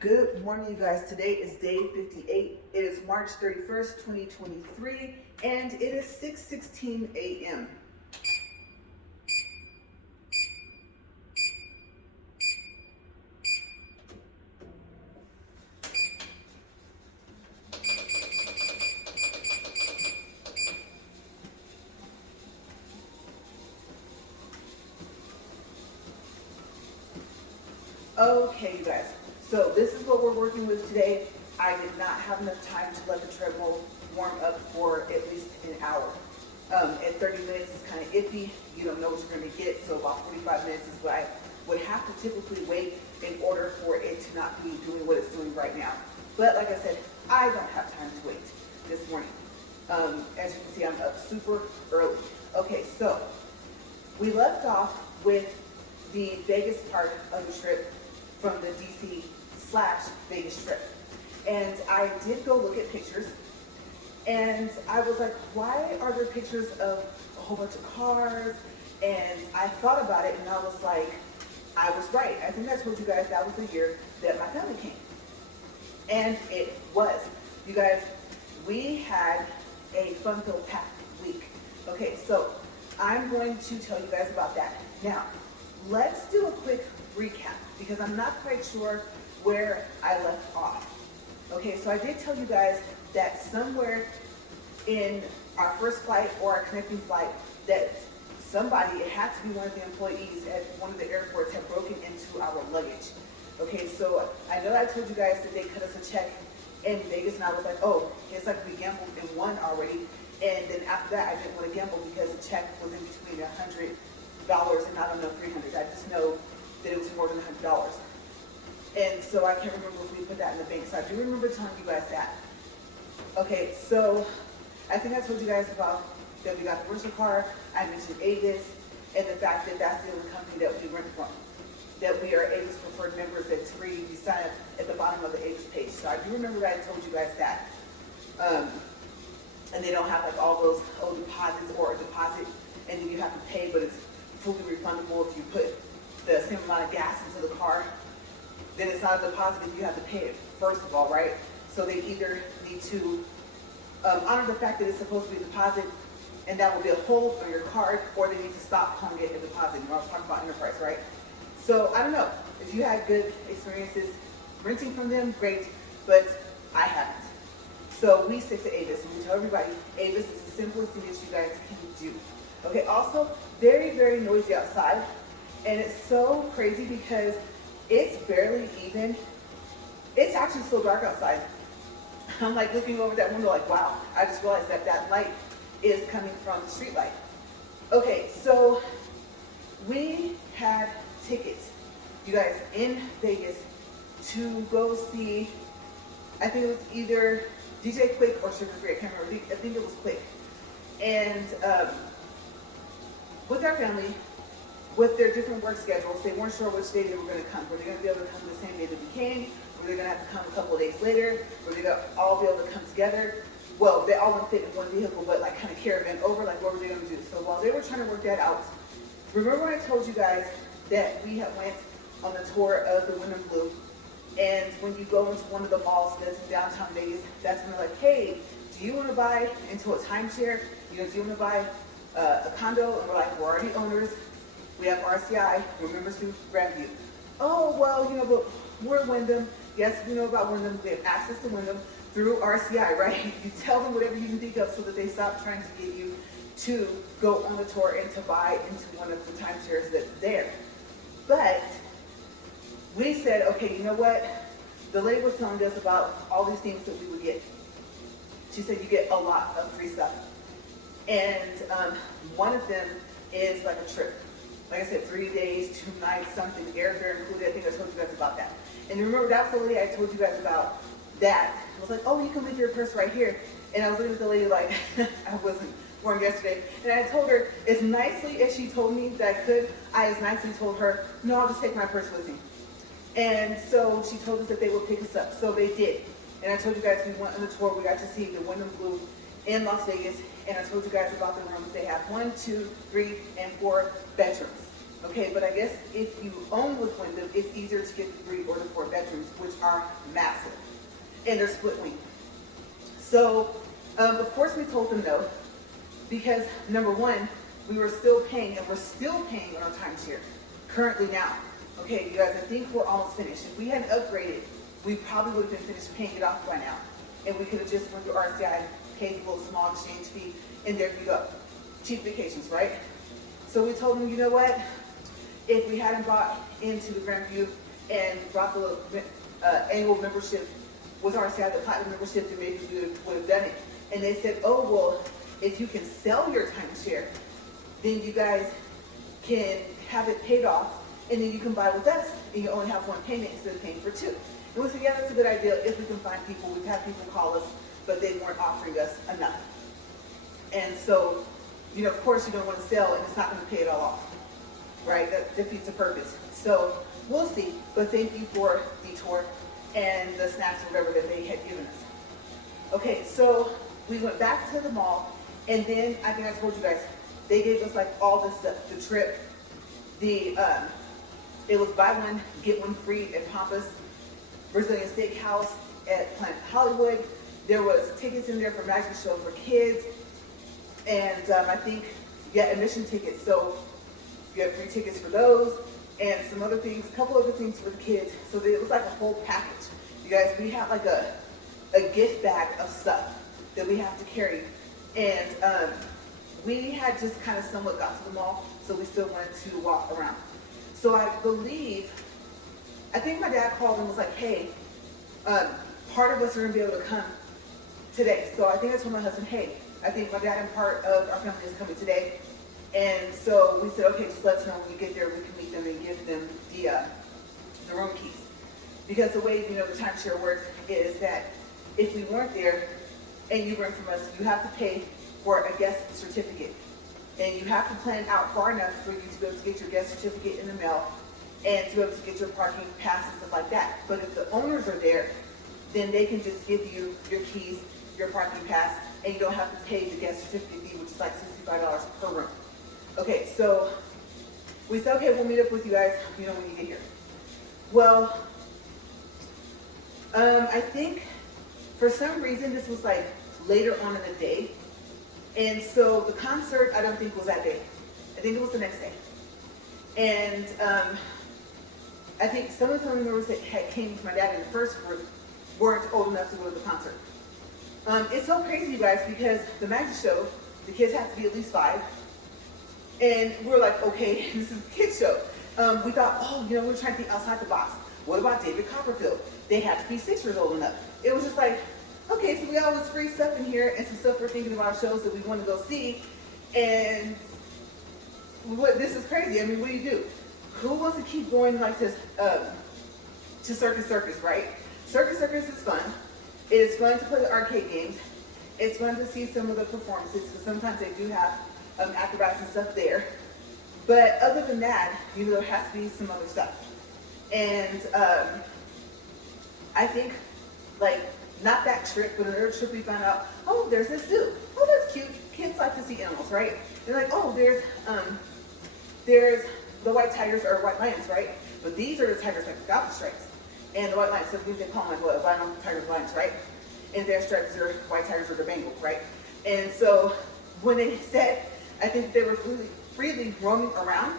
Good morning, you guys. Today is day 58. It is March 31st, 2023, and it is 6:16 a.m. Okay, you guys. So this is what we're working with today. I did not have enough time to let the treadmill warm up for at least an hour. At 30 minutes is kind of iffy. You don't know what you're going to get. So about 45 minutes is what I would have to typically wait in order for it to not be doing what it's doing right now. But like I said, I don't have time to wait this morning. As you can see, I'm up super early. Okay, so we left off with the Vegas part of the trip from the DC/Vegas trip. And I did go look at pictures, and I was like, why are there pictures of a whole bunch of cars? And I thought about it, and I was like, I was right. I think I told you guys that was the year that my family came. And it was. You guys, we had a fun-filled packed week. Okay, so I'm going to tell you guys about that. Now, let's do a quick recap because I'm not quite sure where I left off. Okay, so I did tell you guys that somewhere in our first flight or our connecting flight that somebody, it had to be one of the employees at one of the airports, had broken into our luggage. Okay, so I know I told you guys that they cut us a check in Vegas, and I was like, oh, it's like we gambled and won already. And then after that, I didn't want to gamble because the check was in between $100 and I don't know, $300. I just know that it was more than $100. And so I can't remember if we put that in the bank. So I do remember telling you guys that. Okay, so I think I told you guys about that we got the rental car. I mentioned Avis and the fact that that's the only company that we rent from. That we are Avis preferred members. That's free. You sign up at the bottom of the Avis page. So I do remember that I told you guys that. And they don't have like all those deposits or a deposit and then you have to pay, but it's fully refundable if you put the same amount of gas into the car. Then it's not a deposit if you have to pay it, first of all, right? So they either need to honor the fact that it's supposed to be a deposit and that will be a hold on your card, or they need to stop calling it a deposit. You know, I was talking about Enterprise, right? So I don't know. If you had good experiences renting from them, great, but I haven't. So we stick to Avis, and we tell everybody Avis is the simplest thing that you guys can do. Okay, also, very, very noisy outside, and it's so crazy because it's barely even, it's actually so dark outside. I'm like looking over that window like, wow, I just realized that that light is coming from the street light. Okay, so we had tickets, you guys, in Vegas to go see, I think it was either DJ Quick or Sugar Free, I can't remember, I think it was Quick. And with our family, with their different work schedules, they weren't sure which day they were going to come. Were they going to be able to come the same day that we came? Were they going to have to come a couple of days later? Were they going to all be able to come together? Well, they all wouldn't fit in one vehicle, but like kind of caravan over, like what were they going to do? So while they were trying to work that out, remember when I told you guys that we had went on the tour of the Wyndham Blue? And when you go into one of the malls that's in downtown Vegas, that's when they're like, hey, do you want to buy into a timeshare? You know, do you want to buy a condo? And we're like, we're already owners. We have RCI, we're members through Grandview. Oh, well, you know, but we're Wyndham. Yes, we know about Wyndham. We have access to Wyndham through RCI, right? You tell them whatever you can think of so that they stop trying to get you to go on the tour and to buy into one of the timeshares that's there. But we said, okay, you know what? The lady was telling us about all these things that we would get. She said you get a lot of free stuff. And one of them is like a trip. Like I said, 3 days, 2 nights, something, airfare included. I think I told you guys about that. And remember, that's the lady I told you guys about that. I was like, oh, you can leave your purse right here. And I was looking at the lady like, I wasn't born yesterday. And I told her, as nicely as she told me that I could, I as nicely told her, no, I'll just take my purse with me. And so she told us that they would pick us up. So they did. And I told you guys we went on the tour. We got to see the Wyndham Blue in Las Vegas. And I told you guys about the rooms. They have 1, 2, 3, and 4 bedrooms. Okay, but I guess if you own with Wyndham, it's easier to get the 3 or the 4 bedrooms, which are massive, and they're split wing. So, of course we told them no, because number one, we were still paying, and we're still paying on our timeshare, currently now. Okay, you guys, I think we're almost finished. If we hadn't upgraded, we probably would have been finished paying it off by now. And we could have just went through RCI, paid a little small exchange fee, and there you go. Cheap vacations, right? So we told them, you know what? If we hadn't bought into the Grandview and bought the annual membership with RCI, the platinum membership, then maybe we would have done it. And they said, oh, well, if you can sell your timeshare, then you guys can have it paid off, and then you can buy with us, and you only have one payment instead of paying for 2. And we said, yeah, that's a good idea if we can find people. We've had people call us, but they weren't offering us enough. And so, you know, of course you don't want to sell, and it's not going to pay it all off, right? That defeats the purpose. So we'll see, but thank you for the tour and the snacks or whatever that they had given us. Okay, so we went back to the mall, and then I think I told you guys, they gave us like all this stuff, the trip, it was buy one, get one free at Pampas, Brazilian Steakhouse at Planet Hollywood. There was tickets in there for magic show for kids, and I think, yeah, admission tickets. So you have free tickets for those, and some other things, a couple other things for the kids. So it was like a whole package. You guys, we have like a gift bag of stuff that we have to carry, and we had just kind of somewhat got to the mall, so we still wanted to walk around. So I think my dad called and was like, hey, part of us are gonna be able to come today. So I think I told my husband, hey, I think my dad and part of our family is coming today. And so we said, okay, just let us know when you get there, we can meet them and give them the room keys. Because the way, you know, the timeshare works is that if we weren't there and you rent from us, you have to pay for a guest certificate. And you have to plan out far enough for you to be able to get your guest certificate in the mail and to be able to get your parking pass and stuff like that. But if the owners are there, then they can just give you your keys, your parking pass, and you don't have to pay the guest certificate fee, which is like $65 per room. Okay, so we said, okay, we'll meet up with you guys, you know, when you get here. Well, I think for some reason this was like later on in the day. And so the concert, I don't think was that day. I think it was the next day. And I think some of the family members that came with my dad in the first group weren't old enough to go to the concert. It's so crazy, you guys, because the magic show, the kids have to be at least 5. And we're like, okay, this is a kid's show. We thought, oh, you know, we're trying to think outside the box. What about David Copperfield? They have to be 6 years old enough. It was just like, okay, so we got all this free stuff in here and some stuff we're thinking about shows that we want to go see. And this is crazy. I mean, what do you do? Who wants to keep going like this to Circus, right? Circus is fun. It is fun to play the arcade games. It's fun to see some of the performances, because sometimes they do have acrobats and stuff there. But other than that, you know, there has to be some other stuff. And I think, like, not that trip, but another trip we found out, oh, there's this zoo. Oh, that's cute. Kids like to see animals, right? They're like, oh, there's the white tigers or white lions, right? But these are the tigers like without the stripes. And the white lions, so they call them like what, albino tigers, lions, right? And their stripes are white tigers or the Bengal, right? And so when they said, I think they were freely roaming around.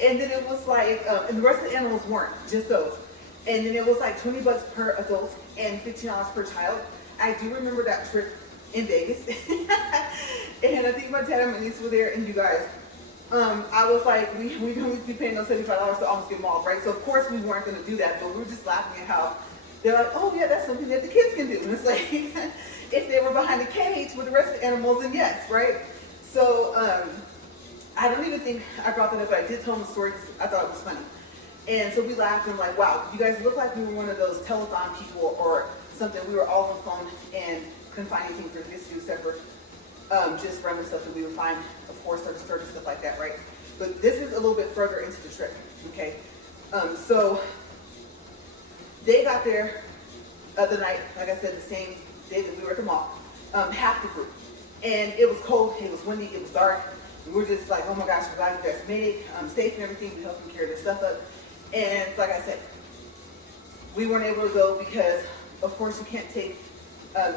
And then it was like, and the rest of the animals weren't, just those. And then it was like $20 per adult and $15 per child. I do remember that trip in Vegas. And I think my dad and my niece were there, and you guys, I was like, we don't need to be paying those $75 to almost get mauled, right? So of course we weren't gonna do that, but we were just laughing at how they're like, oh yeah, that's something that the kids can do. And it's like, if they were behind the cage with the rest of the animals, then yes, right? So I don't even think I brought that up, but I did tell them the story because I thought it was funny. And so we laughed and like, wow, you guys look like we were one of those telethon people or something. We were all on the phone and couldn't find anything for this to do except for just random stuff that we would find, of course, circus, stuff like that, right? But this is a little bit further into the trip, okay? So they got there the night, like I said, the same day that we were at the mall, half the group. And it was cold, it was windy, it was dark. we're just like, oh my gosh, we're glad you guys made it safe and everything. We helped them carry their stuff up. And like I said, we weren't able to go because, of course, you can't take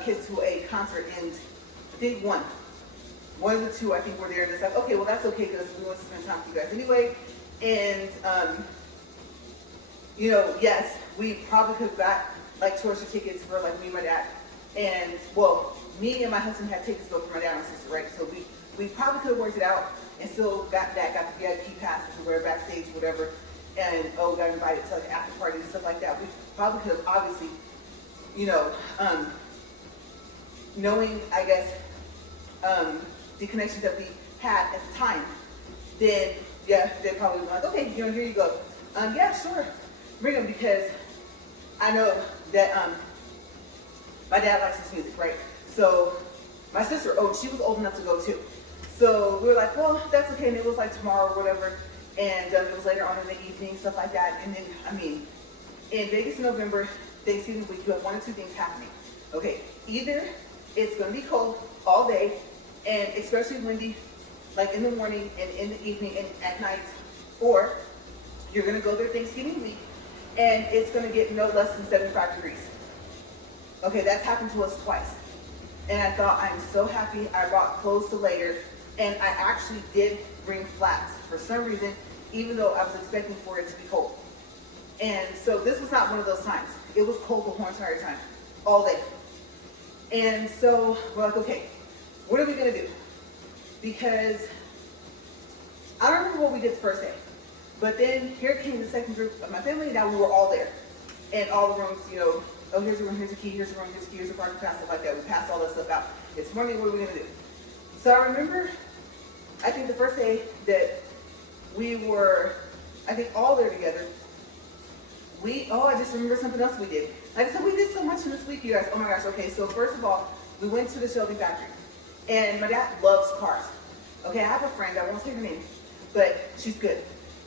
kids to a concert. And I think one of the two, I think, were there. And it's like, okay, well, that's okay because we want to spend time with you guys anyway. And, you know, yes, we probably could have got like tuition tickets for like me and my dad. And, well, me and my husband had tickets both for my dad and my sister, right? So we probably could have worked it out and still got the VIP passes to wear backstage, whatever. And, got invited to like after parties and stuff like that. We probably could have, obviously, you know, knowing, I guess, the connections that we had at the time, then, yeah, they'd probably be like, okay, you know, here you go. Yeah, sure, bring them, because I know that my dad likes his music, right? So my sister, she was old enough to go too. So we were like, well, that's okay. And it was like tomorrow or whatever. And it was later on in the evening, stuff like that. And then, I mean, in Vegas in November, Thanksgiving week, you have one or two things happening. Okay, either it's going to be cold all day, and especially windy, like in the morning and in the evening and at night, or you're going to go there Thanksgiving week, and it's going to get no less than 75 degrees. Okay, that's happened to us twice. And I thought, I'm so happy I brought clothes to layer, and I actually did bring flats for some reason, even though I was expecting for it to be cold. And so this was not one of those times. It was cold the whole entire time, all day. And so we're like, okay, what are we gonna do? Because I don't remember what we did the first day, but then here came the second group of my family. Now we were all there, and all the rooms, you know, oh, here's a room, here's a key, here's a room, here's a key, here's a parking pass, stuff like that. We passed all that stuff out. It's morning, what are we gonna do? So I remember, I think the first day that we were, I think, all there together, I just remember something else we did. Like I said, we did so much in this week, you guys. Oh my gosh, okay, so first of all, we went to the Shelby factory. And my dad loves cars. Okay, I have a friend, I won't say her name, but she's good.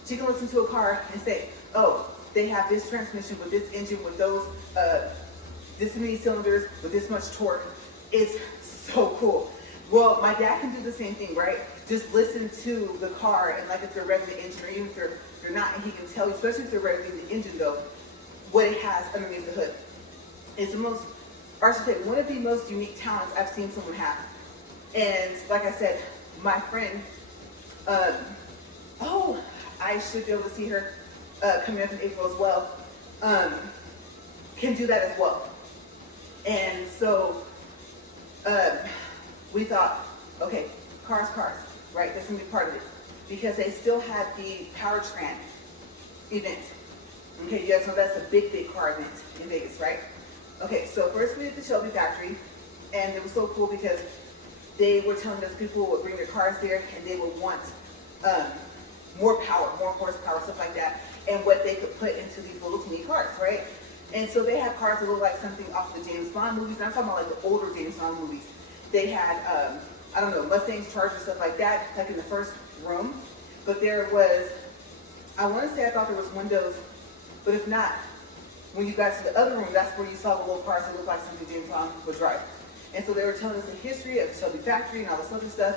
She can listen to a car and say, oh, they have this transmission with this engine, with those, this many cylinders, with this much torque. It's so cool. Well, my dad can do the same thing, right? Just listen to the car, and like if they're revving the engine, or even if they're not, and he can tell you, especially if they're revving the engine though, what it has underneath the hood. It's the most, or I should say, one of the most unique talents I've seen someone have. And like I said, my friend, I should be able to see her coming up in April as well, can do that as well. And so we thought, okay, cars, right? That's gonna be part of it, because they still had the powertrain event. Okay, you guys know that's a big car event in Vegas, right? Okay, so first we did the Shelby factory, and it was so cool because they were telling us people would bring their cars there and they would want more power, more horsepower, stuff like that, and what they could put into these little teeny cars, right? And so they had cars that looked like something off the James Bond movies. I'm talking about like the older James Bond movies. They had, I don't know, Mustangs, Chargers, stuff like that, like in the first room. But there was, I want to say I thought there was windows, but if not, when you got to the other room, that's where you saw the little cars that looked like something James Bond would drive. And so they were telling us the history of the Shelby factory and all this other stuff.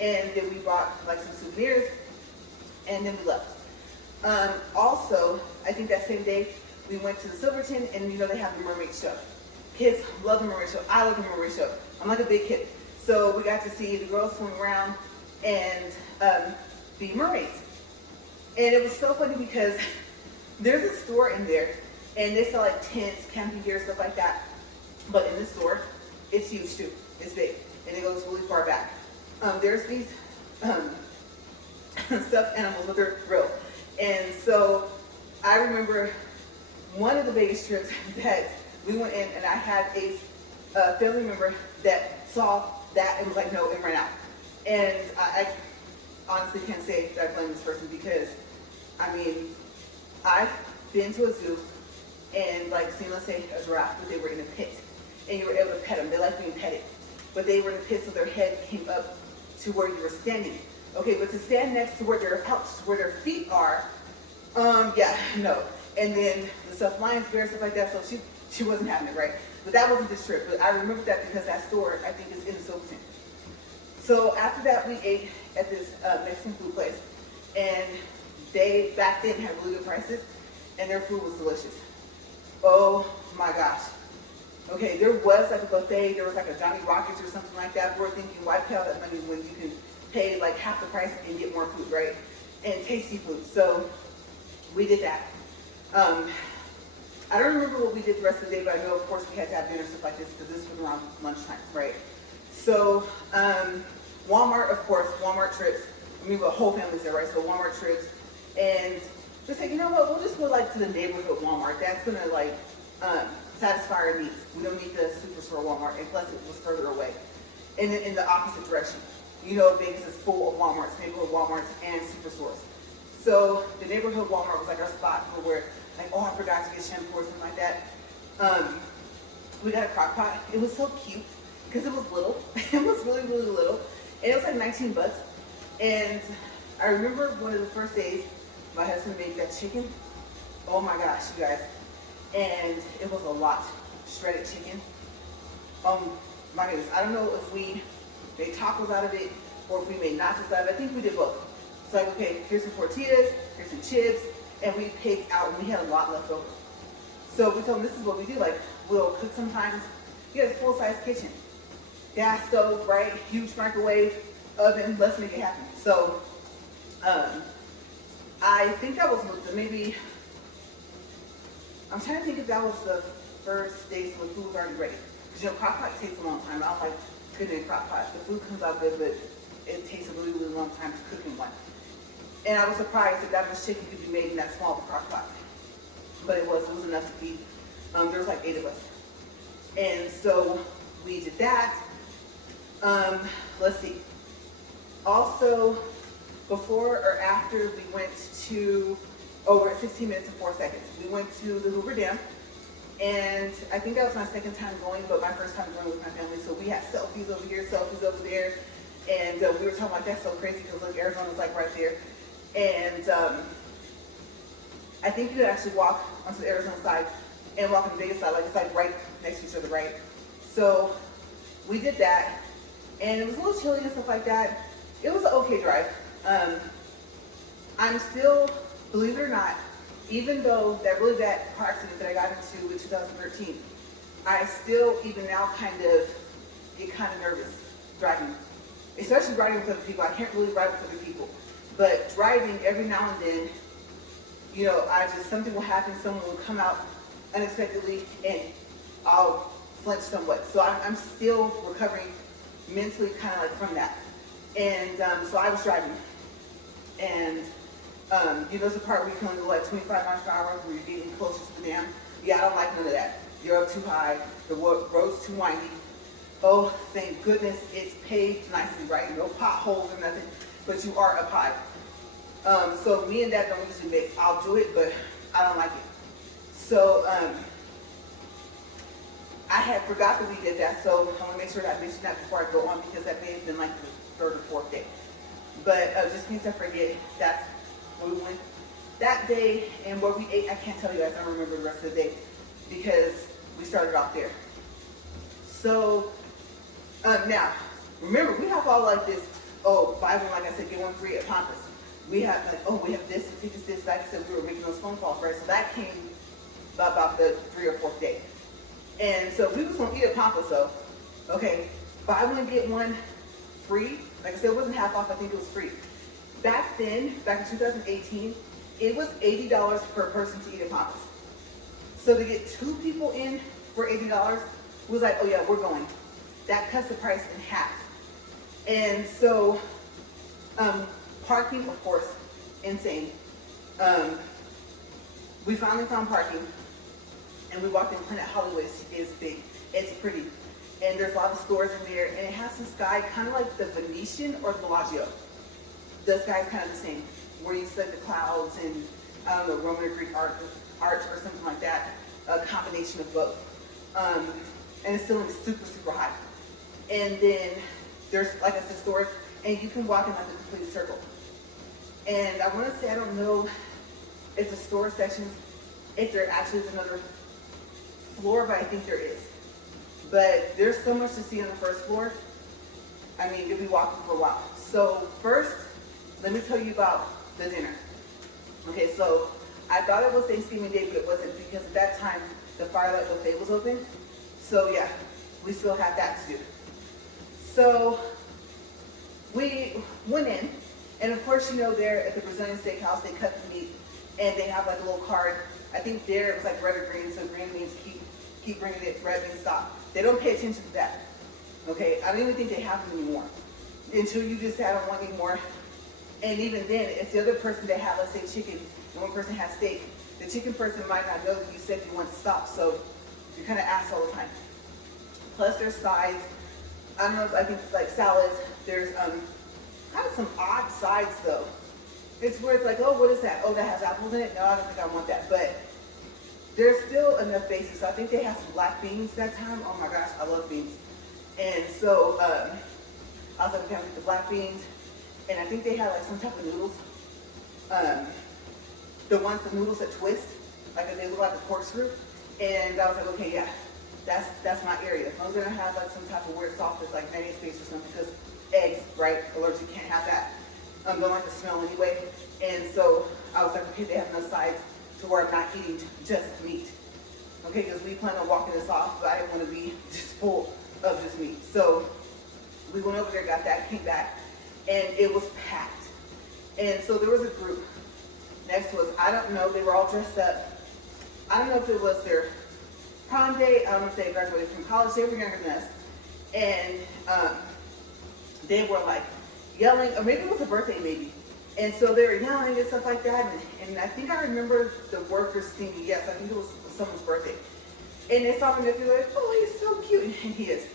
And then we bought like some souvenirs, and then we left. Also, I think that same day, we went to the Silverton, and you know they have the mermaid show. Kids love the mermaid show. I love the mermaid show. I'm like a big kid. So we got to see the girls swim around and be mermaids. And it was so funny because there's a store in there, and they sell like tents, camping gear, stuff like that. But in the store, it's huge too. It's big, and it goes really far back. There's these stuffed animals, but they're real. And so I remember one of the Vegas trips that we went in, and I had a family member that saw that and was like, no, it ran out. And I honestly can't say that I blame this person, because, I mean, I've been to a zoo and like seen, let's say, a giraffe, but they were in a pit, and you were able to pet them. They like being petted, but they were in a pit, so their head came up to where you were standing. Okay, but to stand next to where their feet are, yeah, no. And then the stuff, lions, bears, stuff like that, so she wasn't having it, right? But that wasn't this trip, but I remember that because that store, I think, is in Silverton. So after that, we ate at this Mexican food place, and they back then had really good prices, and their food was delicious. Oh my gosh. Okay, there was like a buffet, there was like a Johnny Rockets or something like that. We're thinking, why pay all that money when you can pay like half the price and get more food, right? And tasty food. So we did that. I don't remember what we did the rest of the day, but I know, of course, we had to have dinner, stuff like this, because this was around lunchtime, right? So Walmart, of course, Walmart trips. I mean, the whole family's there, right? So Walmart trips. And we said, you know what, we'll just go like to the neighborhood Walmart. That's gonna like satisfy our needs. We don't need the superstore Walmart, and plus it was further away. And then in the opposite direction. You know, Vegas is full of Walmarts, neighborhood Walmarts, and superstores. So the neighborhood Walmart was like our spot where like, oh, I forgot to get shampoo or something like that. We got a crock pot. It was so cute because it was little. It was really, really little. And it was like 19 bucks. And I remember one of the first days my husband made that chicken. Oh my gosh, you guys. And it was a lot. Shredded chicken. My goodness. I don't know if we made tacos out of it or if we made nachos out of it. I think we did both. It's like, okay, here's some tortillas, here's some chips, and we picked out, and we had a lot left over. So we told them this is what we do. Like, we'll cook sometimes. You get a full-size kitchen. Gas stove, right? Huge microwave, oven, let's make it happen. So I think that was maybe, I'm trying to think if that was the first day so the food was already ready. Because, you know, crock pot takes a long time. I don't like cooking in crock pot. The food comes out good, but it takes a really, really long time to cook in one. And I was surprised that much chicken could be made in that small crock pot. But it was enough to feed. There was like 8 of us. And so we did that. Let's see. Also, before or after we went to, we're at 16 minutes and 4 seconds. We went to the Hoover Dam. And I think that was my second time going, but my first time going with my family. So we had selfies over here, selfies over there. And we were talking like, that's so crazy because look, Arizona's like right there. And I think you could actually walk onto the Arizona side and walk on the Vegas side, like it's like right next to each other, right? So we did that, and it was a little chilly and stuff like that. It was an okay drive. I'm still, believe it or not, even though that really bad car accident that I got into in 2013, I still, even now, get kind of nervous driving, especially riding with other people. I can't really ride with other people. But driving, every now and then, you know, something will happen, someone will come out unexpectedly, and I'll flinch somewhat. So I'm still recovering mentally kind of like from that. And so I was driving, and you know, there's a part where you can only go like 25 miles per hour where you're getting closer to the dam. Yeah, I don't like none of that. You're up too high, the road's too windy. Oh, thank goodness it's paved nicely, right? No potholes or nothing. But you are up high. So me and Dad don't usually mix. I'll do it, but I don't like it. So I had forgot that we did that, so I want to make sure that I mention that before I go on, because that may have been like the 3rd or 4th day. But just in case I forget, that's where we went that day, and where we ate, I can't tell you guys, I don't remember the rest of the day, because we started off there. So now, remember, we have all like this, buy one, like I said, get one free at Pampas. We have like, we have this, and tickets this. Like I said, we were making those phone calls, right? So that came about the 3rd or 4th day. And so we was gonna eat at Pampas, so, okay, buy one, get one free. Like I said, it wasn't half off, I think it was free. Back then, back in 2018, it was $80 per person to eat at Pampas. So to get 2 people in for $80 was like, oh yeah, we're going. That cuts the price in half. And so, parking, of course, insane. We finally found parking, and we walked in. Planet Hollywood is big. It's pretty. And there's a lot of stores in there, and it has the sky kind of like the Venetian or Bellagio. The sky's kind of the same, where you see like the clouds and, I don't know, Roman or Greek art or something like that, a combination of both. And it's still super, super high. And then there's, like I said, stores, and you can walk in like a complete circle. And I want to say, I don't know if the store section, if there actually is another floor, but I think there is. But there's so much to see on the first floor. I mean, you'll be walking for a while. So first, let me tell you about the dinner. Okay, so I thought it was Thanksgiving Day, but it wasn't, because at that time, the Firelight Buffet was open. So yeah, we still had that to do. So we went in, and of course, you know, there at the Brazilian steakhouse, they cut the meat, and they have like a little card. I think there it was like red or green, so green means keep bringing it, red means stop. They don't pay attention to that. Okay, I don't even think they have them anymore until you just say, I don't want any more. And even then, if the other person they have, let's say chicken, and one person has steak, the chicken person might not know that you said you want to stop, so you kind of ask all the time. Plus there's sides. I don't know if I think it's like salads. There's kind of some odd sides though. It's where it's like, oh, what is that? Oh, that has apples in it? No, I don't think I want that. But there's still enough bases. So I think they have some black beans that time. Oh my gosh, I love beans. And so I was like, okay, I'll get the black beans. And I think they had like some type of noodles. The noodles that twist, like they look like a corkscrew. And I was like, okay, yeah, that's my area. If I'm gonna have like some type of weird sauce that's like mayonnaise paste or something, because eggs, right? Allergic, can't have that. Don't like the smell anyway. And so I was like, okay, they have enough sides to where I'm not eating just meat. Okay, because we plan on walking this off, but I didn't want to be just full of just meat. So we went over there, got that, came back, and it was packed. And so there was a group. Next was, I don't know, they were all dressed up. I don't know if it was their prom day. I don't know if they graduated from college. They were younger than us. And they were like yelling, or maybe it was a birthday maybe. And so they were yelling and stuff like that. And I think I remember the workers singing, yes, I think it was someone's birthday. And they saw me and they were like, oh, he's so cute. And he is.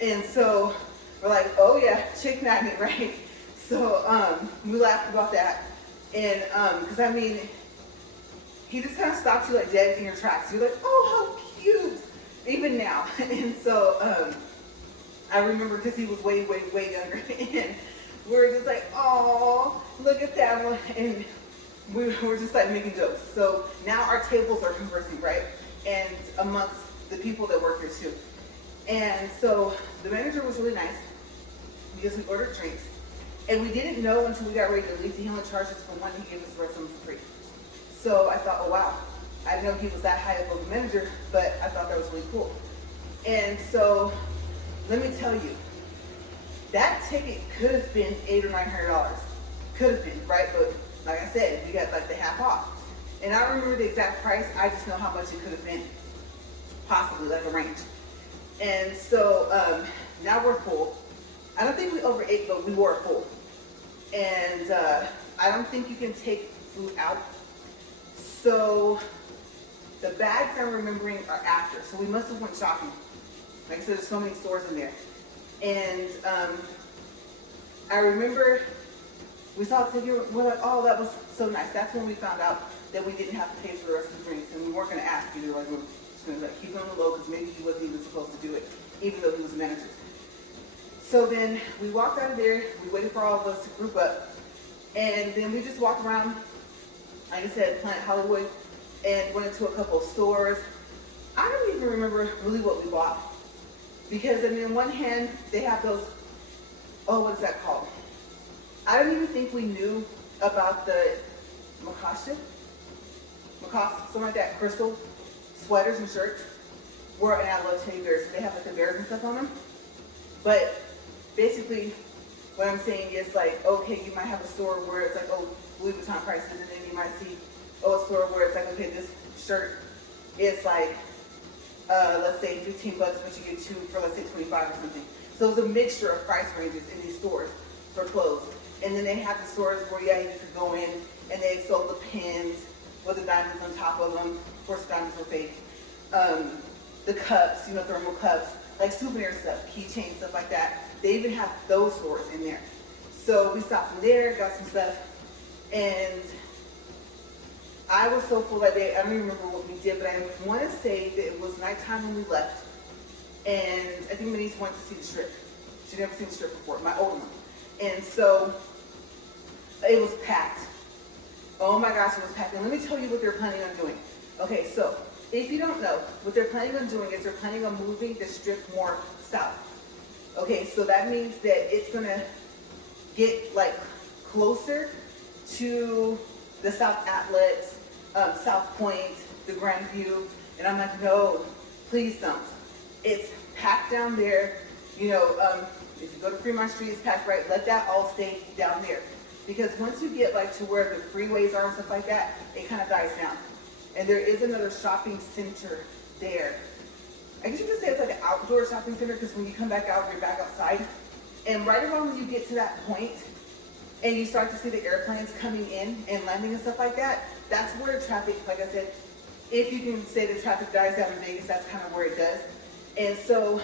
And so we're like, oh yeah, chick magnet, right? So we laughed about that. And because I mean, he just kind of stops you like dead in your tracks. You're like, oh, how cute. Even now. And so I remember because he was way, way, way younger. And we were just like, oh, look at that one. And we were just like making jokes. So now our tables are conversing, right? And amongst the people that work here too. And so the manager was really nice because we ordered drinks. And we didn't know until we got ready to leave. He only charged us for one. He gave us the rest of them for free. So I thought, oh wow. I didn't know he was that high up of a manager, but I thought that was really cool. And so let me tell you, that ticket could have been $800 or $900. Could have been, right? But like I said, we got like the half off. And I don't remember the exact price. I just know how much it could have been. Possibly like a range. And so now we're full. I don't think we overate, but we were full. And I don't think you can take food out. So the bags I'm remembering are after. So we must have went shopping. Like I said, there's so many stores in there. And I remember we saw the ticket, we're like, oh, that was so nice. That's when we found out that we didn't have to pay for the rest of the drinks. And we weren't gonna ask either, like we were just gonna like keep it on the low because maybe he wasn't even supposed to do it, even though he was a manager. So then we walked out of there, we waited for all of us to group up, and then we just walked around, like I said, Planet Hollywood, and went into a couple of stores. I don't even remember really what we bought. Because I mean, on one hand, they have those, oh, what is that called? I don't even think we knew about the Macasse, something like that, crystal sweaters and shirts. And I love teddy bears. They have like the bears and stuff on them. But basically, what I'm saying is like, okay, you might have a store where it's like, oh, Louis Vuitton prices, and then you might see, oh, a store where it's like, okay, this shirt is like, let's say $15, but you get two for, let's say, $25 or something. So it's a mixture of price ranges in these stores for clothes. And then they have the stores where, yeah, you could go in and they sold the pins with the diamonds on top of them. Of course, the diamonds were fake. The cups, you know, thermal cups, like souvenir stuff, keychains, stuff like that. They even have those stores in there. So we stopped in there, got some stuff, and I was so full that day. I don't even remember what we did, but I want to say that it was nighttime when we left. And I think my niece wanted to see the strip. She'd never seen the strip before, my older one. And so it was packed. Oh my gosh, it was packed. And let me tell you what they're planning on doing. Okay, so if you don't know, what they're planning on doing is they're planning on moving the strip more south. Okay, so that means that it's gonna get like closer to the South Outlets, South Point, the Grand View, and I'm like, no, please don't. It's packed down there. You know, if you go to Fremont Street, it's packed, right? Let that all stay down there. Because once you get like to where the freeways are and stuff like that, it kind of dies down. And there is another shopping center there. I guess you could say it's like an outdoor shopping center, because when you come back out, you're back outside. And right around when you get to that point and you start to see the airplanes coming in and landing and stuff like that, that's where traffic, like I said, if you can say the traffic dies down in Vegas, that's kind of where it does. And so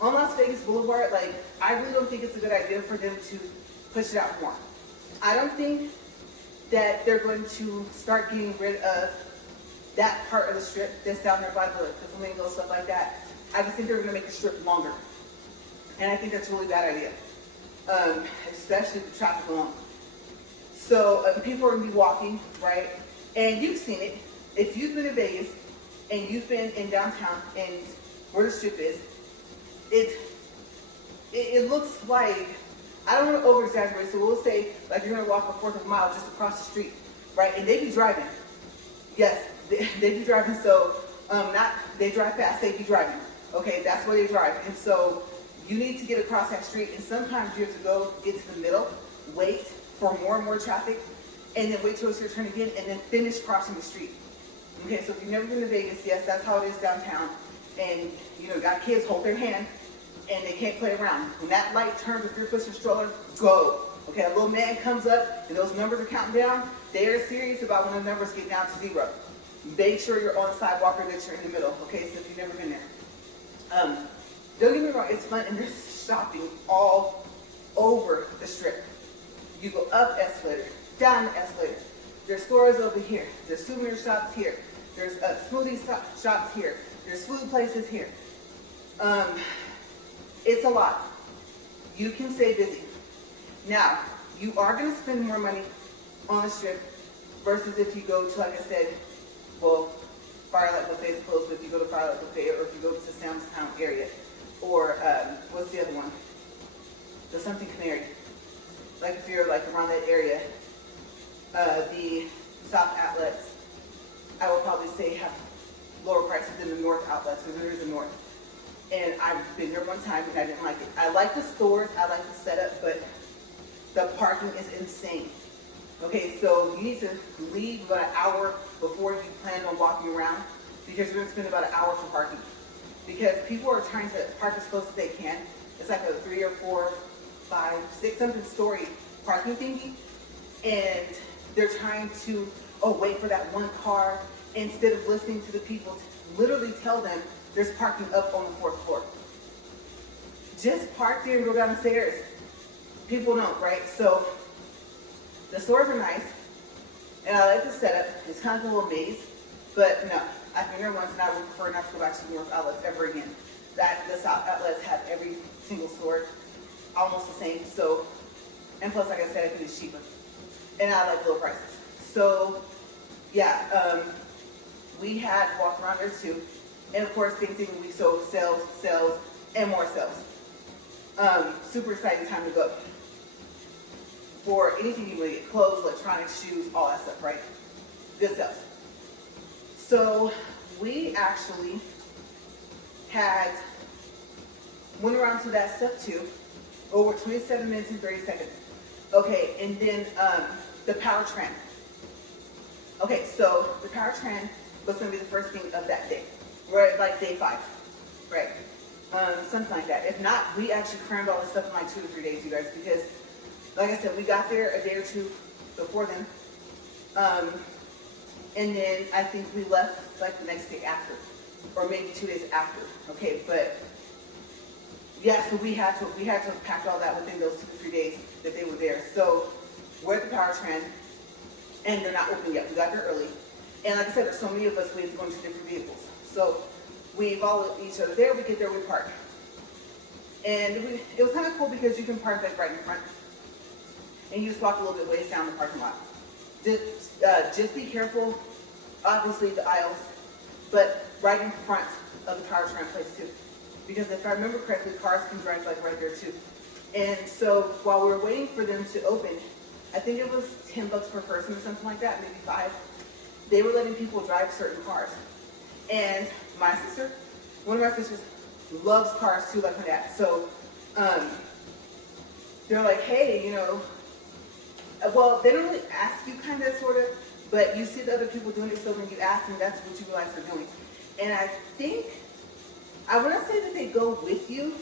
on Las Vegas Boulevard, like, I really don't think it's a good idea for them to push it out more. I don't think that they're going to start getting rid of that part of the strip that's down there by the flamingo, stuff like that. I just think they're going to make the strip longer. And I think that's a really bad idea, especially the traffic alone. So people are going to be walking, right? And you've seen it. If you've been to Vegas and you've been in downtown and where the strip is, it looks like, I don't want to over exaggerate, so we'll say like you're going to walk a fourth of a mile just across the street, right? And they be driving. Yes, they be driving. So not they drive fast, they be driving. Okay, that's where they drive. And so you need to get across that street, and sometimes you have to go get to the middle, wait for more and more traffic, and then wait till it's your turn again, and then finish crossing the street. Okay, so if you've never been to Vegas, yes, that's how it is downtown. And you know, got kids, hold their hand, and they can't play around. When that light turns, if you're pushing a stroller, go. Okay, a little man comes up and those numbers are counting down. They are serious about when the numbers get down to 0. Make sure you're on the sidewalk or that you're in the middle. Okay, so if you've never been there. Don't get me wrong, it's fun, and there's shopping all over the strip. You go up escalator, down the escalator. There's stores over here. There's souvenir shops here. There's smoothie shops here. There's food places here. It's a lot. You can stay busy. Now, you are going to spend more money on the strip versus if you go to, like I said, well, Firelight Buffet is closed, but if you go to Firelight Buffet, or if you go to the Samstown area, or what's the other one? The something Canary. Like if you're like around that area, the South Outlets, I would probably say have lower prices than the North Outlets, because there is a North. And I've been there one time and I didn't like it. I like the stores, I like the setup, but the parking is insane. Okay, so you need to leave about an hour before you plan on walking around, because you're going to spend about an hour for parking. Because people are trying to park as close as they can. It's like a 3 or 4, 5, 6 something story parking thingy. And they're trying to, wait for that one car, instead of listening to the people to literally tell them there's parking up on the 4th floor. Just park there and go down the stairs. People don't, right? So the stores are nice, and I like the setup. It's kind of a little maze, but no, I've been there once, and I would prefer not to go back to the North Outlets ever again. The South Outlets have every single store almost the same. So, and plus, like I said, I think it's cheaper, and I like low prices. So, yeah, we had walked around there too, and of course, Thanksgiving week, so sales, and more sales. Super exciting time to go. For anything you want to get, clothes, electronics, shoes, all that stuff, right? Good stuff. So we actually went around to that stuff too, over 27 minutes and 30 seconds. Okay, and then the power tram. Okay, so the power tram was going to be the first thing of that day. We're at like day 5, right? Something like that. If not, we actually crammed all this stuff in like 2 to 3 days, you guys, because like I said, we got there a day or 2 before then. And then I think we left like the next day after, or maybe 2 days after. Okay, but yeah, so we had to pack all that within those 2 to 3 days that they were there. So we're at the power tram, and they're not open yet. We got there early. And like I said, there's so many of us, we have to go into different vehicles. So we follow each other there, we get there, we park. And it was kind of cool because you can park like right in front. And you just walk a little bit ways down the parking lot. Just be careful, obviously the aisles, but right in front of the power tram place too. because if I remember correctly, cars can drive like right there too. And so while we were waiting for them to open, I think it was $10 per person or something like that, maybe 5. They were letting people drive certain cars. And my sister, one of my sisters, loves cars too, like my dad. So they're like, hey, you know, well, they don't really ask you kind of, sort of, but you see the other people doing it, so when you ask them, that's what you realize they're doing. And I think, I wouldn't say that they go with you,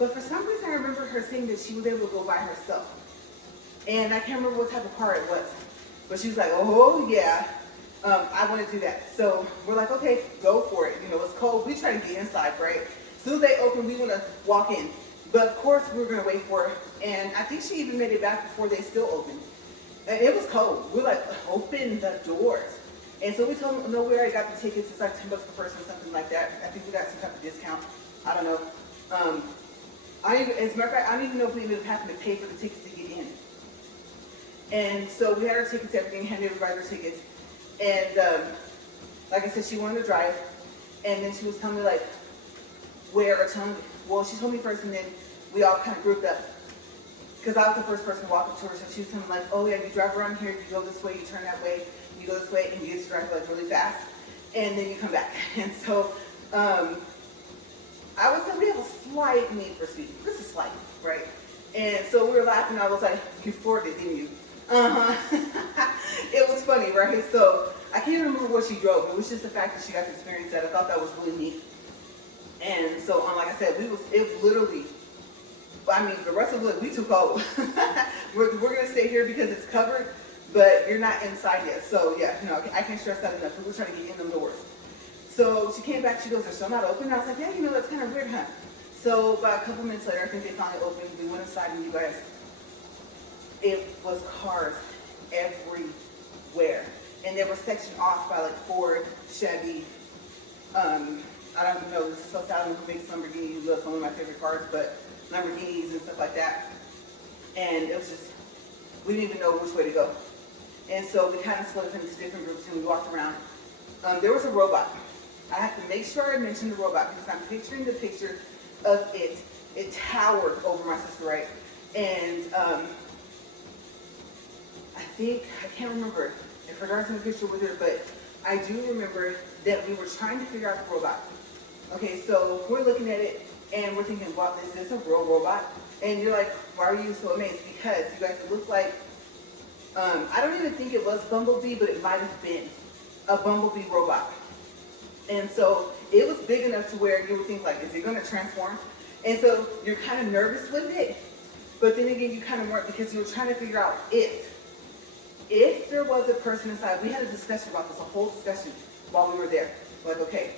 but for some reason I remember her saying that she was able to go by herself. And I can't remember what type of car it was, but she was like, oh yeah, I want to do that. So we're like, okay, go for it. You know, it's cold. We try to get inside, right? As soon as they open, we want to walk in. But of course, we were going to wait for her. And I think she even made it back before they still opened. And it was cold. We're like, open the doors. And so we told them, no, we already got the tickets. It's like $10 per person or something like that. I think we got some type of discount. I don't know. As a matter of fact, I don't even know if we even have to pay for the tickets to get in. And so we had our tickets, everything, handed everybody their tickets. And like I said, she wanted to drive. And then she was telling me, like, where or telling me. Well, she told me first, and then we all kind of grouped up. Because I was the first person to walk up to her, so she was telling me, like, oh yeah, you drive around here, you go this way, you turn that way, you go this way, and you get to drive like really fast, and then you come back. And so I would say we have a slight need for speed. Just a slight, right? And so we were laughing. I was like, you forked it, didn't you? It was funny, right? So I can't remember what she drove. It was just the fact that she got to experience that. I thought that was really neat. And so, like I said, it was literally, I mean, the rest of it, we too cold. we're going to stay here because it's covered, but you're not inside yet. So yeah, you know, I can't stress that enough. We were trying to get in them doors. So she came back, she goes, they're still not open? And I was like, yeah, you know, that's kind of weird, huh? So about a couple minutes later, I think they finally opened. We went inside, and you guys, it was cars everywhere. And they were sectioned off by like Ford, Shelby, I don't even know, this is so sad who makes Lamborghini. Look, one of my favorite cars, but Lamborghinis and stuff like that. And it was just, we didn't even know which way to go. And so we kind of split into different groups, and we walked around. There was a robot. I have to make sure I mention the robot because I'm picturing the picture of it. It towered over my sister, right? And I think, I can't remember if regards to the picture with her, but I do remember that we were trying to figure out the robot. Okay, so we're looking at it and we're thinking, wow, is this a real robot? And you're like, why are you so amazed? Because you guys, it looked like, I don't even think it was Bumblebee, but it might have been a Bumblebee robot. And so it was big enough to where you would think, like, is it going to transform? And so you're kind of nervous with it, but then again, you kind of weren't, because you were trying to figure out if there was a person inside. We had a discussion about this, a whole discussion while we were there. Like, okay,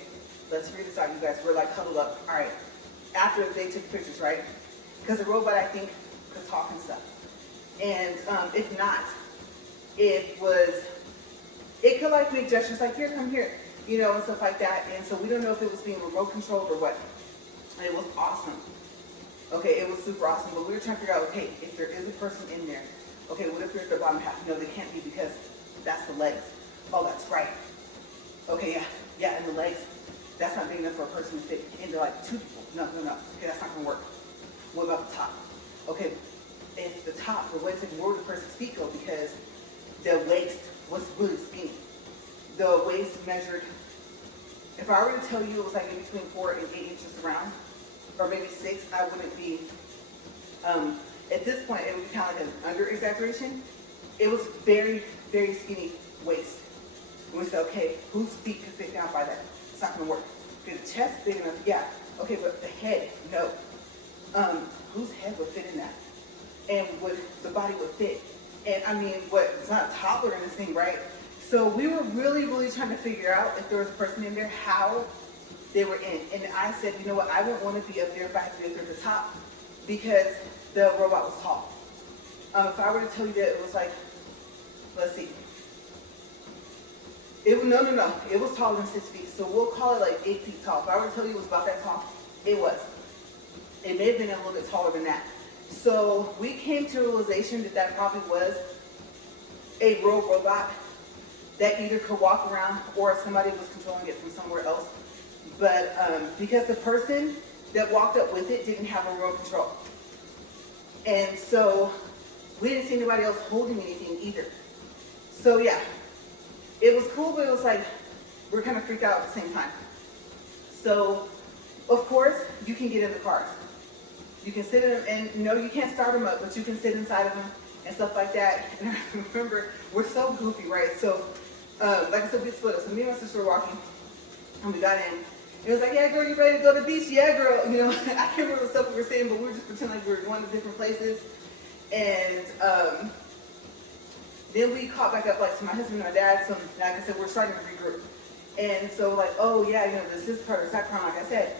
let's figure this out, you guys. We're like huddled up. All right. After they took pictures, right? Because the robot, I think, could talk and stuff. And if not, it could like make gestures like, here, come here, you know, and stuff like that. And so we don't know if it was being remote controlled or what. And it was awesome. Okay, it was super awesome. But we were trying to figure out, okay, if there is a person in there, okay, what if they're at the bottom half? No, they can't be because that's the legs. Oh, that's right. Okay, yeah, and the legs, that's not big enough for a person to fit into like 2 people. No. Okay, that's not gonna work. What about the top? Okay, if the top, the legs, where would the person's feet go? Because the waist was really skinny. The waist measured, if I were to tell you it was like in between 4 and 8 inches around, or maybe 6, I wouldn't be, at this point, it would be kind of like an under-exaggeration. It was very, very skinny waist. And we said, okay, whose feet could fit down by that? It's not going to work. Okay, the chest big enough, yeah. Okay, but the head, no. Whose head would fit in that? And would the body would fit? And I mean, it's not a toddler in this thing, right? So we were really, really trying to figure out if there was a person in there, how they were in. And I said, you know what, I wouldn't want to be up there if I had to be up there at the top because the robot was tall. If I were to tell you that it was like, let's see. No. It was taller than 6 feet. So we'll call it like 8 feet tall. If I were to tell you it was about that tall, it was. It may have been a little bit taller than that. So we came to a realization that that probably was a real robot that either could walk around or somebody was controlling it from somewhere else. But because the person that walked up with it didn't have a remote control. And so we didn't see anybody else holding anything either. So yeah, it was cool, but it was like, we're kind of freaked out at the same time. So, of course, you can get in the cars. You can sit in them, and no, you can't start them up, but you can sit inside of them and stuff like that. And I remember, we're so goofy, right? So, like I said, we split up. So me and my sister were walking, and we got in. It was like, yeah, girl, you ready to go to the beach? Yeah, girl. You know, I can't remember what stuff we were saying, but we were just pretending like we were going to different places. And then we caught back up, like, to my husband and my dad. So, like I said, we're starting to regroup. And so, like, oh, yeah, you know, this is part of the background, like I said.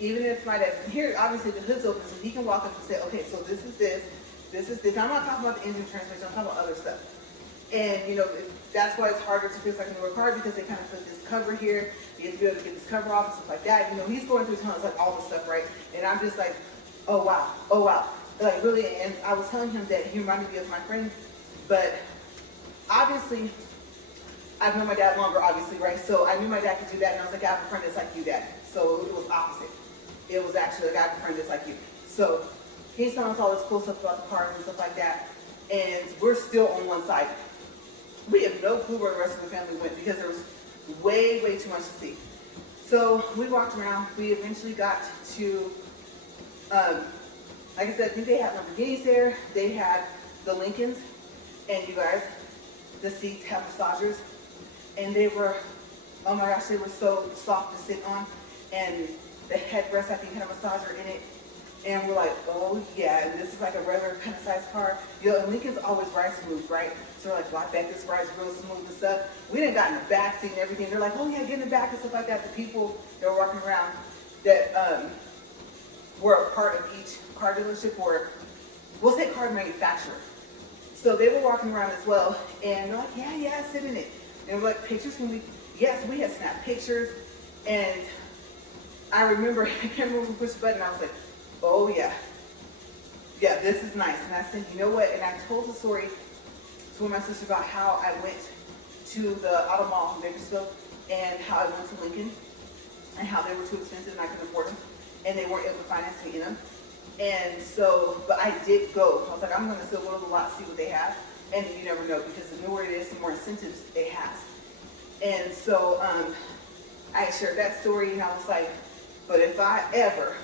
Even if my dad's here, obviously the hood's open, so he can walk up and say, okay, so this is this, this is this. I'm not talking about the engine transmission, I'm talking about other stuff. And, you know, that's why it's harder to fix like a newer car, because they kind of put this cover here. You have to be able to get this cover off and stuff like that. You know, he's going through tons, like all this stuff, right? And I'm just like, oh wow. Like really, and I was telling him that he reminded me of my friend, but obviously, I've known my dad longer, obviously, right? So I knew my dad could do that, and I was like, I have a friend that's like you, Dad. So it was opposite. It was actually like, I have a friend that's like you. So he's telling us all this cool stuff about the cars and stuff like that, and we're still on one side. We have no clue where the rest of the family went, because there was way too much to see. So we walked around. We eventually got to, like I said, I think they had Lamborghinis there. They had the Lincolns, and you guys, the seats have massagers, and they were, oh my gosh, they were so soft to sit on, and the headrest, I think, had a massager in it. And we're like, oh yeah, and this is like a regular kind of size car. You know, and Lincoln's always ride smooth, right? So we're like, well, I bet this ride's real smooth and stuff. We didn't got in the back seat and everything. They're like, oh yeah, get in the back and stuff like that. The people that were walking around that were a part of each car dealership, or we'll say car manufacturer. So they were walking around as well, and they're like, yeah, sit in it. And we're like, pictures can we? Yes, we had snapped pictures, and I remember, I can't remember who pushed the button. I was like, oh yeah, this is nice. And I said, you know what? And I told the story to my sister about how I went to the auto mall in Bakersfield, and how I went to Lincoln, and how they were too expensive and I couldn't afford them, and they weren't able to finance me in them. And so, but I did go. I was like, I'm going to still go to the lot, see what they have. And you never know, because the newer it is, the more incentives it has. And so I shared that story, and I was like, but if I ever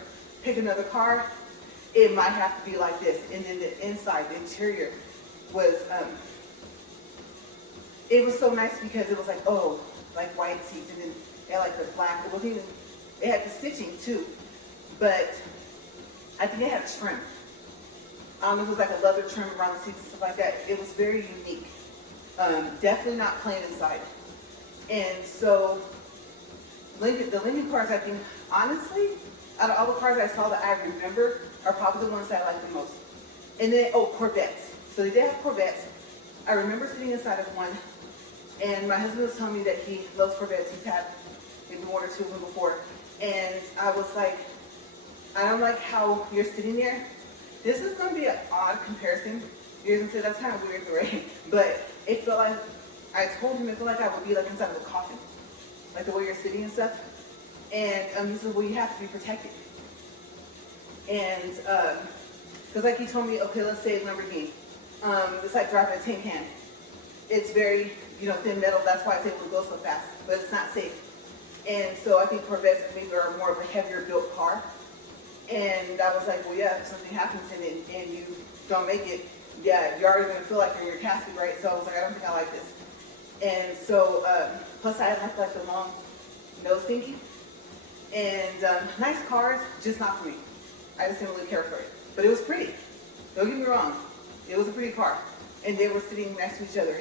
pick another car, it might have to be like this. And then the inside, the interior was, it was so nice, because it was like, oh, like white seats, and then they had like the black, it wasn't even, they had the stitching too, but I think it had trim. It was like a leather trim around the seats and stuff like that. It was very unique. Definitely not plain inside. And so the Lincoln cars, I think, honestly, out of all the cars I saw that I remember, are probably the ones that I like the most. And then, Corvettes. So they did have Corvettes. I remember sitting inside of one, and my husband was telling me that he loves Corvettes. He's had maybe one or two of them before. And I was like, I don't like how you're sitting there. This is going to be an odd comparison. You're going to say, that's kind of weird, right? But it felt like, I told him it felt like I would be like inside of a coffin, like the way you're sitting and stuff. And he said, well, you have to be protected. And, because like he told me, okay, let's say Lamborghini. It's like driving a tin can. It's very, thin metal. That's why it's able to go so fast, but it's not safe. And so I think Corvettes maybe are more of a heavier built car. And I was like, well, yeah, if something happens in it and you don't make it, yeah, you're already going to feel like you're in your casket, right? So I was like, I don't think I like this. And so, plus I like the long nose thingy. And nice cars, just not for me. I just didn't really care for it. But it was pretty. Don't get me wrong. It was a pretty car. And they were sitting next to each other.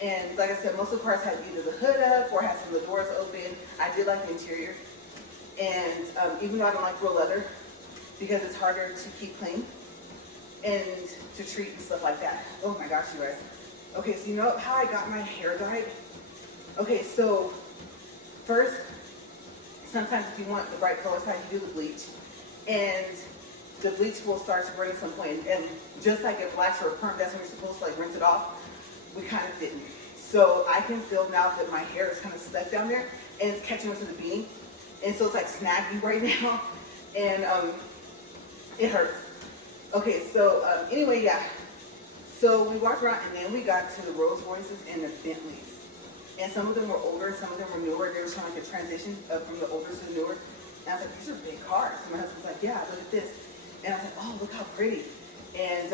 And like I said, most of the cars had either the hood up or had some of the doors open. I did like the interior. And even though I don't like real leather, because it's harder to keep clean and to treat and stuff like that. Oh my gosh, you guys. Okay, so you know how I got my hair dyed? Okay, so first, sometimes if you want the bright color side, you do the bleach. And the bleach will start to burn at some point. And just like it blacks or a perm, that's when you're supposed to like rinse it off. We kind of didn't. So I can feel now that my hair is kind of stuck down there, and it's catching onto the beanie. And so it's like snaggy right now. and it hurts. Okay, so anyway, yeah. So we walked around, and then we got to the Rolls Royces and the Bentleys. And some of them were older, some of them were newer. They were showing like a transition from the older to the newer. And I was like, these are big cars. And my husband's like, yeah, look at this. And I was like, oh, look how pretty. And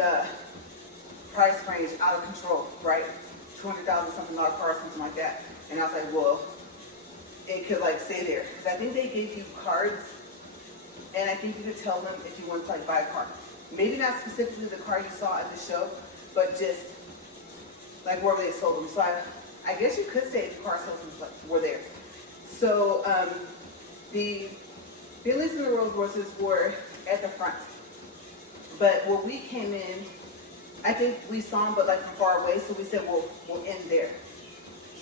price range out of control, right? $200,000 something dollar car, something like that. And I was like, well, it could like stay there. Because I think they gave you cards, and I think you could tell them if you want to like buy a car. Maybe not specifically the car you saw at the show, but just like wherever they sold them. So I guess you could say the car sales were there. So the Bentleys and the Rolls Royces were at the front. But when we came in, I think we saw them, but like from far away, so we said, we'll end there.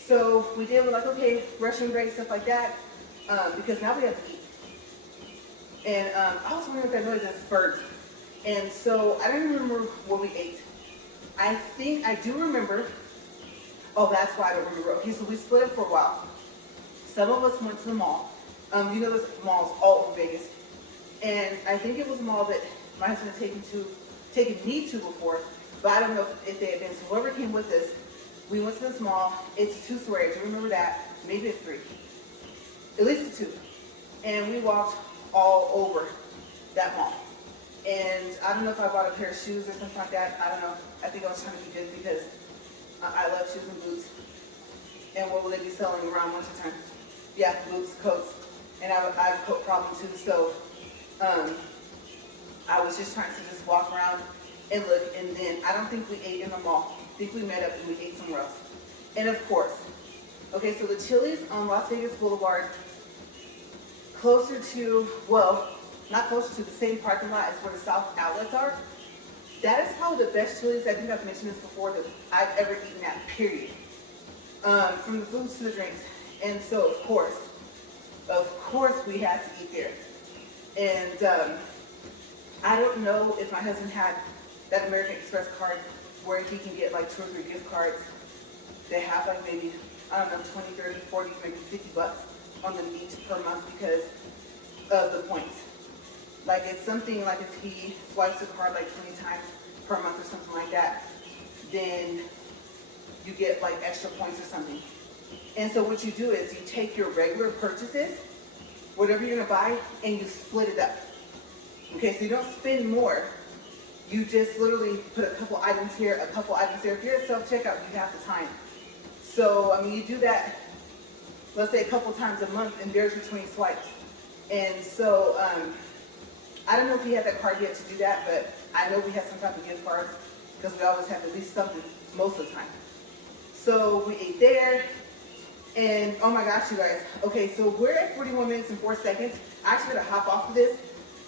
So we did, we're like, okay, Russian break, stuff like that, because now we have to eat. And I was wondering if that noise is birds. And so I don't remember what we ate. I think I do remember. Oh, that's why I don't remember. Okay, so we split up for a while. Some of us went to the mall. You know, there's malls all over Vegas. And I think it was a mall that my husband had taken me to before, but I don't know if they had been. So whoever came with us, we went to this mall. It's a 2-story. I do remember that. Maybe a 3. At least a 2. And we walked all over that mall. And I don't know if I bought a pair of shoes or something like that. I don't know. I think I was trying to be good because I love shoes and boots. And what will they be selling around winter time? Yeah, boots, coats. And I have a coat problem too. So I was just trying to just walk around and look. And then I don't think we ate in the mall. I think we met up and we ate somewhere else. And of course, okay, so the Chili's on Las Vegas Boulevard, closer to, well, not closer to, the same parking lot as where the South outlets are. That is probably the best Chili's, I think I've mentioned this before, that I've ever eaten at, period. From the foods to the drinks. And so, of course, we had to eat there. And I don't know if my husband had that American Express card where he can get like 2 or 3 gift cards. They have like maybe, I don't know, 20, 30, 40, maybe $50 on them each per month because of the points. Like it's something like if he swipes the card like 20 times per month or something like that, then you get like extra points or something. And so what you do is you take your regular purchases, whatever you're gonna buy, and you split it up. Okay, so you don't spend more. You just literally put a couple items here, a couple items there. If you're at self-checkout, you have the time. So, I mean, you do that, let's say a couple times a month, and there's your 20 swipes. And so, I don't know if he had that card yet to do that, but I know we had some type of gift cards because we always have at least something most of the time. So we ate there, and oh my gosh, you guys. Okay, so we're at 41 minutes and 4 seconds. I actually gotta hop off of this.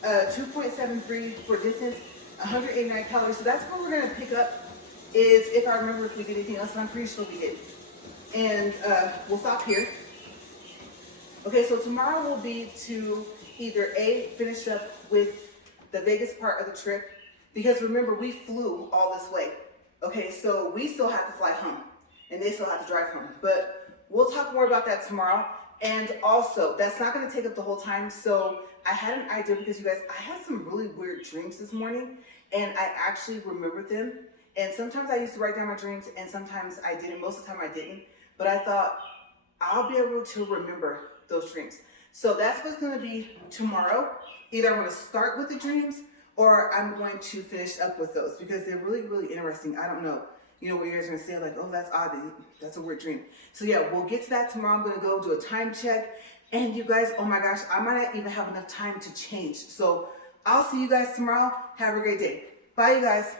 2.73 for distance, 189 calories. So that's what we're gonna pick up, is if I remember if we did anything else, and I'm pretty sure we did. And we'll stop here. Okay, so tomorrow will be to either A, finish up with the Vegas part of the trip, because remember, we flew all this way. Okay, so we still have to fly home, and they still have to drive home. But we'll talk more about that tomorrow. And also, that's not gonna take up the whole time. So I had an idea, because you guys, I had some really weird dreams this morning, and I actually remembered them. And sometimes I used to write down my dreams, and sometimes I didn't. Most of the time I didn't. But I thought, I'll be able to remember those dreams. So that's what's gonna be tomorrow. Either I'm gonna start with the dreams, or I'm going to finish up with those, because they're really, really interesting. I don't know, you know, what you guys are gonna say, like, oh, that's odd, that's a weird dream. So yeah, we'll get to that tomorrow. I'm gonna go do a time check. And you guys, oh my gosh, I might not even have enough time to change. So I'll see you guys tomorrow. Have a great day. Bye, you guys.